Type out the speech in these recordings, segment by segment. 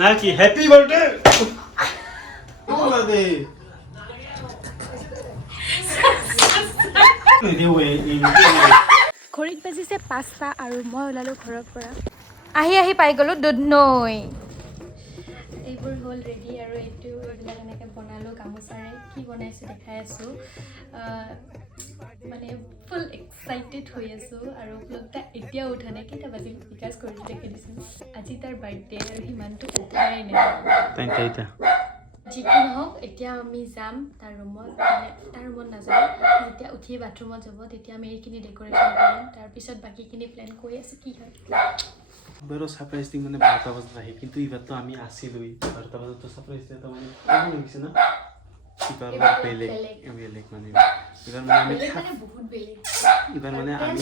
নাকি happy birthday birthday ঘড়ীত বাজিছে 5টা আৰু মই ওলালোঁ ঘৰৰ পৰা আহি পাই গ'লোঁ দুধ নৈ এইবোৰ হ'ল ৰেডি আৰু এইবিলাক এনেকৈ বনালোঁ গামোচাৰে কি বনাইছোঁ দেখাই আছোঁ মানে ফুল এক্সাইটেড হৈ আছোঁ আৰু ব্লগটা এতিয়াও উঠা নাই কেইটা বাজিল বিকাশ কৰি দেখি দিছোঁ আজি তাৰ বাৰ্থডে আৰু সিমানটো উঠাই নাই যি কি নহওক এতিয়া আমি যাম তাৰ ৰুমত নাযাওঁ যেতিয়া উঠি বাথৰুমত যাব তেতিয়া আমি এইখিনি ডেক'ৰেশ্যন কৰিম তাৰপিছত বাকীখিনি প্লেন কৰি আছোঁ কি হয় বাৰু সারপ্রাইজ দিম মানে 12টা বাজে আহি কিন্তু এবার তো আমি আসিলই 12টা বাজে তো সারপ্রাইজ দিতে মানে কেমন লাগছে না এবার বেলেগ মানে এবার মানে আমি বহুত বেলেগ এবার মানে আমি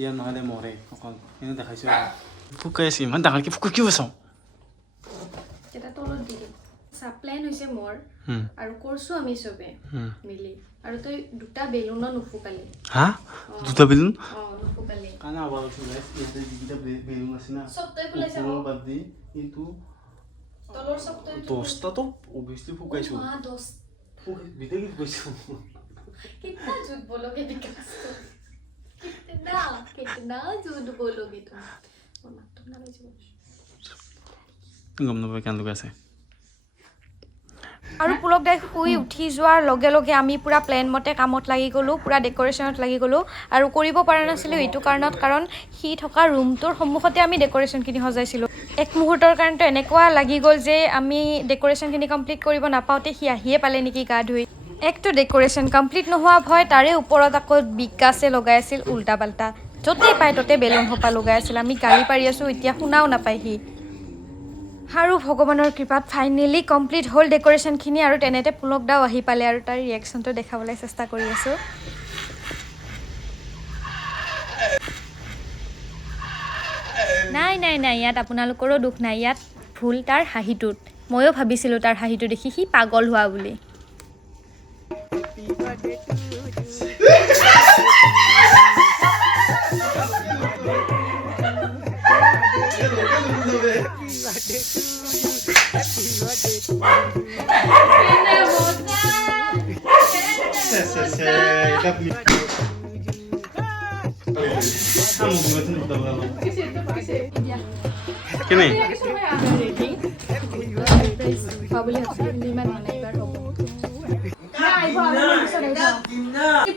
ইয়াৰ নহলে মৰে অকল এনে দেখাইছো ফুকাই আছে ইমান ডাঙৰ কি ফুকা কি বসাও এটা তলত দি সাপ্লাইন হৈছে মোৰ আৰু কৰছো আমি সবে মিলি আৰু তই দুটা বেলুনো নুফুকালি হা দুটা বেলুন নুফুকালি কানা আবার গাইস ইয়াতে দুটা বেলুন আছে না সব তই ফুলাইছা পুরো বাদ দি কিন্তু তলৰ সব তই দোস্তা তো অবভিয়াসলি ফুকাইছো হ্যাঁ দোস্ত ফুকাই বিতে কি কইছো कितना झूठ बोलोगे विकास कितना झूठ बोलोगे तुम ना গম নাপাই কেন লোক আছে আৰু পুলক দাই শুই উঠি যোৱাৰ লগে লগে আমি পুৰা প্লেন মতে কামত লাগি গ'লোঁ পুৰা ডেক'ৰেশ্যনত লাগি গ'লোঁ আৰু কৰিব পৰা নাছিলোঁ এইটো কাৰণত কাৰণ সি থকা ৰুমটোৰ সন্মুখতে আমি ডেক'ৰেশ্যনখিনি সজাইছিলোঁ এক মুহূৰ্তৰ কাৰণটো এনেকুৱা লাগি গ'ল যে আমি ডেক'ৰেশ্যনখিনি কমপ্লিট কৰিব নাপাওঁতে সি আহিয়ে পালে নেকি গা ধুই একটো ডেক'ৰেশ্যন কমপ্লিট নোহোৱা ভয় তাৰে ওপৰত আকৌ বিকাশে লগাই আছিল উল্টা পাল্টা য'তে পাই ত'তে বেলুন সোপা লগাই আছিল আমি গালি পাৰি আছোঁ এতিয়া শুনাও নাপায় সি আৰু ভগৱানৰ কৃপাত ফাইনেলি কমপ্লিট হ'ল ডেক'ৰেশ্যনখিনি আৰু তেনেতে পুলক দাও আহি পালে আৰু তাৰ ৰিয়েকশ্যনটো দেখাবলৈ চেষ্টা কৰি আছোঁ নাই ইয়াত আপোনালোকৰো দুখ নাই ইয়াত ভুল তাৰ হাঁহিটোত ময়ো ভাবিছিলোঁ তাৰ হাঁহিটো দেখি সি পাগল হোৱা বুলি ¿Qué me?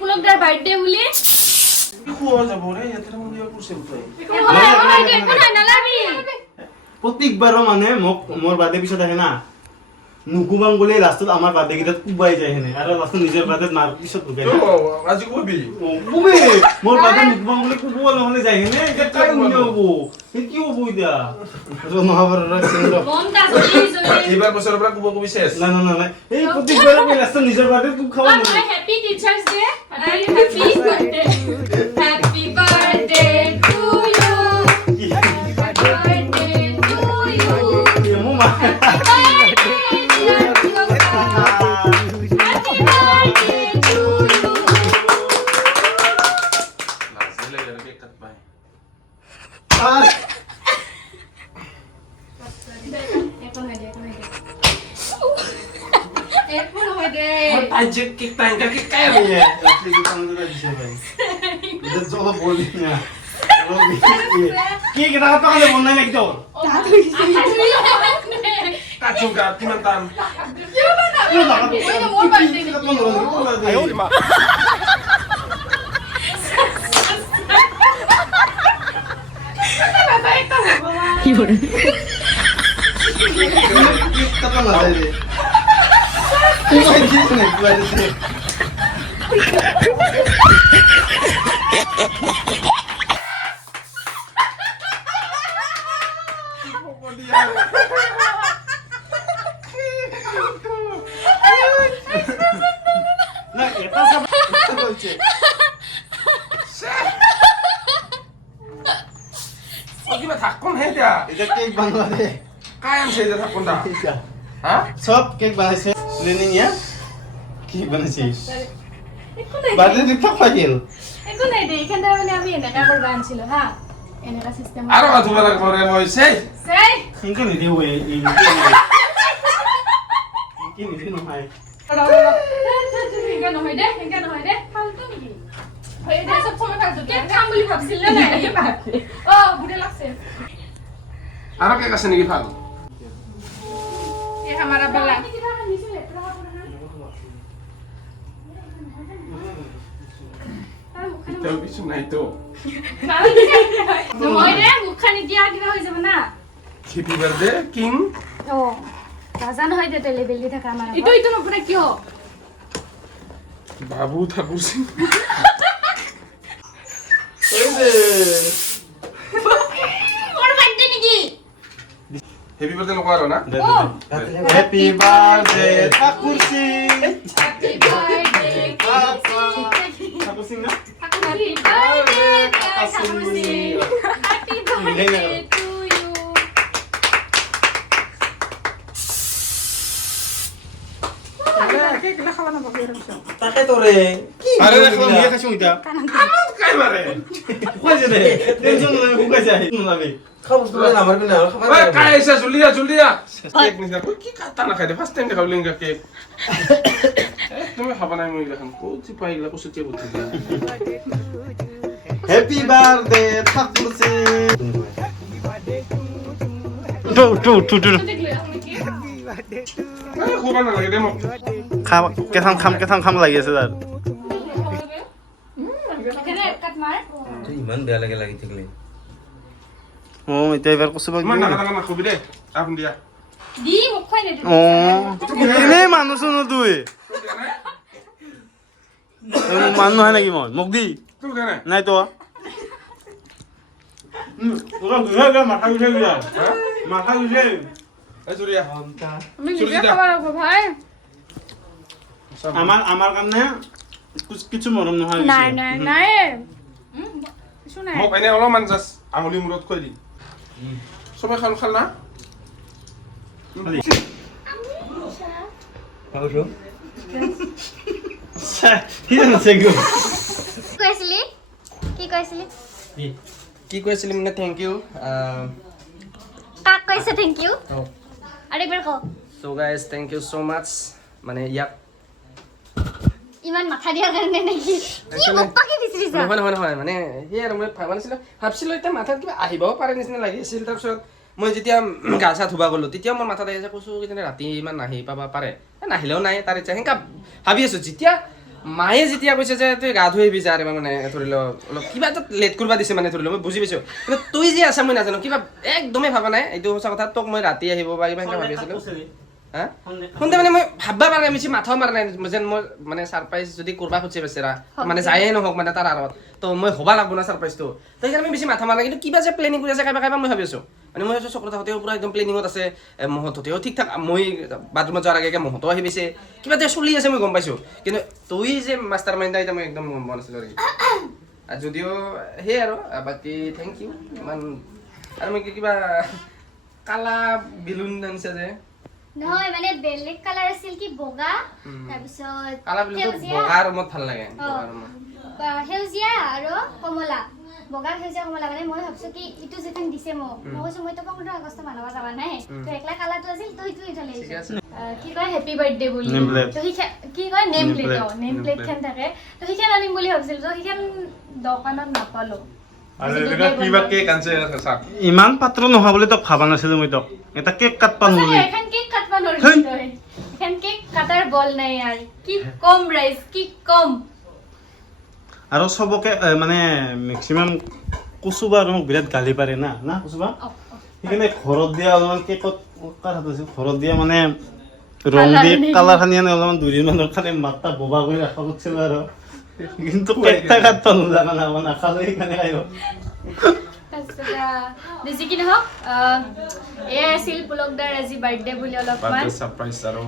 পুলকদাৰ বাৰ্থডে বুলি প্ৰত্যেকবাৰ মানে মোক মোৰ বাৰ্থডে পিছত আহে না নুকুবাং গ'লে লাষ্টত আমাৰ বাৰ্থডে কেইটাত কুবাই যায় হেনে আৰু লাষ্টত নিজৰ বাৰ্থডে মাৰ পিছত নুকাই আজি কবি মোৰ বাৰ্থডে নুকুবাং গ'লে কুব নহ'লে যায় হেনে এতিয়া কাই উন্নয় হ'ব কি হ'ব এতিয়া এইবাৰ বছৰৰ পৰা কুব কবি শেষ না এই প্ৰত্যেকবাৰ লাষ্টত নিজৰ বাৰ্থডে কুব খাব নোৱাৰে happy teachers day happy birthday happy birthday to you happy birthday to you Anjir kita enggak kayak ya asli kita udah bisa भाई इधर चलो बोल दिया কি kita apa kalau mau naik itu kacung gak mantan ayo lima kita kan ada ini Imagine it, what is it? Nah, এটা সব বলছে কিবা থাকোন হে দিয়া এটা কেক বানাবা দে কায়াম সেই থাকোন দা হ্যাঁ সব কেক বানাইছে লেনিং ইয়া কি বানাইছিস বার্থডে দিতে পাইল একো নাই দে এখান মানে আমি এনেকা কৰিব আনিছিলো হা এনেকা সিস্টেম আৰু আধুব লাগিব ৰে মই সেই সেই সিংকে নিদিও এই কি নিদি নহয় নহয় দে ফালতু নেকি হয় দে সব সময় ফালতু কে কাম বুলি ভাবছিল না নাই ও বুঢ়ে লাগছে আৰু কেক আছে নেকি ভাল এ हमारा बला তেও কিছু নাই তো নহয় দে মুখখানি দিয়া কিবা হৈ যাব না হ্যাপি বার্থডে কিং ও রাজা নহয় দে তেলে বেলি থাকা আমাৰ ইটো নপৰে কিয় বাবু ঠাকুৰ সিং মোৰ বাৰ্থডে নেকি হ্যাপি বাৰ্থডে নকৰা আৰু না happy birthday Thakur Singh happy birthday Thakur Singh না happy birthday Thakur Singh happy birthday to you তাকে তোৰে আৰে দেখো নিয়ে খাইছো এটা কাই মাৰে কইছে দে টেনশন নাই হুকাইছে নালাগে খাবস তোরে আমার বিনা খাবার ওই কাই আছে জুলিয়া কেক নিছা কই কি কাটা না খাইদে ফার্স্ট টাইম দেখাব লিংগা কেক তুমি খাবা নাই মই দেখোন কোচি পাইলা কোচি কে বুঝি হ্যাপি বার্থডে ঠাকুর সিং টু খুব না লাগে দে মোক কেথাম খাম লাগি আছে তার এখানে কাট মাৰ তুই ইমান বেয়া লাগে লাগি থাকলে ও এটা এবার কসে বাকি মই না না খুবি দে আপন দিয়া দি মোক খাই নে ও এনে মানুষ ন তুই মানুহ হয় নাকি মই মোক দি তুই কেনে নাই তো ওরা ঘুরে মাথা উঠে গিয়া মাথা উঠে এই জুলিয়া আমি নিজে খাব লাগব ভাই আমার কারণে কিছু মরম নহয় নাই কিছু নাই মোক এনে অলপমান জাষ্ট আঙুলি মূৰত কৈ দি সবে খাল না খাবছো কি জানছে গো কি কৈছিলি কি কৈছিলি মানে থ্যাংক ইউ কাক কৈছে থ্যাংক ইউ আরে একবার কও so guys thank you so much মানে ইয়াক ইমান মাথা দিয়াৰ কাৰণে নেকি কি বক্কাকে বিচাৰিছা নহয় মানে সেই আৰু মই ভাবছিলো এতিয়া মাথাত কিবা আহিবও পাৰে নিচিনা লাগিছিল তাৰপিছত মই যেতিয়া গা চা ধুবা গ'লো তেতিয়া মোৰ মাথাত আহিছে কৈছো কিজানি ৰাতি ইমান নাহি পাবা পাৰে নাহিলেও নাই তাৰ ইচ্ছা সেনেকা ভাবি আছো যেতিয়া মায়ে যেতিয়া কৈছে যে তুই গা ধুই আহিবি যা মানে ধৰি ল অলপ কিবা এটা লেট কৰিব দিছে মানে ধৰি ল মই বুজি পাইছো কিন্তু তুই যে আছা মই নাজানো কিবা একদমেই ভাবা নাই এইটো সঁচা কথা তোক মই ৰাতি আহিব বা কিবা সেনেকা ভাবি আছিলো হা শুনতে মানে মই ভাববা পাৰা নাই মাথাও মাৰা নাই যেন মই মানে ছাৰপ্ৰাইজ যদি কৰবা খুজিছে বেচেৰা মানে যায়ে নহওক মানে তাৰ আঁৰত তো মই হ'বা লাগব না ছাৰপ্ৰাইজটো তো সেইকাৰণে আমি বেছি মাথা মাৰা নাই কিন্তু কিবা যে প্লেনিং কৰি আছে কাইবা মই ভাবি আছো মানে মই চকুত থাকোঁতেও পুৰা একদম প্লেনিঙত আছে মহততেও ঠিক ঠাক মই বাথৰুমত যোৱাৰ আগে মহতো আহি পাইছে কিবা যে চলি আছে মই গম পাইছো কিন্তু তুই যে মাষ্টাৰ মাইণ্ড এতিয়া মই একদম গম পোৱা নাছিলো আৰু যদিও সেই আৰু বাকী থেংক ইউ ইমান আৰু মই কিবা কালা বেলুন আনিছে যে নহয় মানে বেলেগ কালাৰ আছিল কি বগা তাৰপিছত কালা বেলুনটো বগা ৰঙত ভাল লাগে বগা ৰঙত সেউজীয়া আৰু কমলা বগা সেউজীয়া কমলা মানে মই ভাবছো কি ইটো যেখন দিছে মোক মই কৈছো মই তো 15 আগষ্ট মানবা যাবা নাই তো একলা কালাটো আছিল তো ইটো ইটালে কি কয় হ্যাপি বাৰ্থডে বুলি তো কি কয় নেম প্লেট খান থাকে তো হিখান আনিম বুলি ভাবছিল তো হিখান দোকানত নাপালো আৰু এটা কিবা কেক আনছে স্যাৰ ইমান পাত্ৰ নহয় বুলি তোক ভাবা নাছিলো মই তোক এটা কেক কাটবা নলি এখন কেক কাটবা নৰলি তই এখন কেক কাটাৰ বল নাই আৰ কি কম ৰাইস কি কম আৰু সবকে মানে ম্যাক্সিমাম কুসুবা আৰু মোক বিৰাট গালি পাৰে না কুসুবা সেইকাৰণে ঘৰত দিয়া অলপমান কেকত কাৰ হাত আছে ঘৰত দিয়া মানে ৰং দি কালাৰ খানি আনি অলপমান দুদিনমানৰ কাৰণে মাত্ৰা ববা কৰি ৰাখা গৈছিল আৰু কিন্তু কেকটা কাটবা নোজানা না মানে খালে সেইকাৰণে খাইব বেছি কি নহওক এয়া আছিল পুলকদাৰ আজি বাৰ্থডে বুলি অলপমান বাৰ্থডে সাৰপ্ৰাইজ আৰু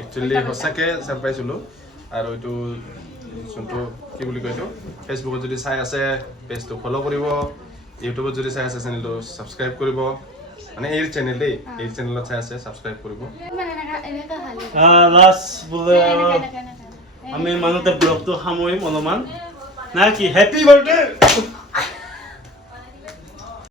একচুয়ালি হসাকে সাৰপ্ৰাইজ হলো আৰু এইটো যোনটো কি বুলি কয়তো ফেসবুকত যদি চাই আছে পেজটো ফলো কৰিব ইউটিউবত যদি চাই আছে চেনেলটো সাবস্ক্ৰাইব কৰিব মানে এই চেনেল দেই এই চেনেলত চাই আছে সাবস্ক্ৰাইব কৰিব মানে এনেকা হালি লাষ্ট বোলে আমি মানুহতে ব্লগটো সামৰিম অলপমান না কি হ্যাপি বাৰ্থডে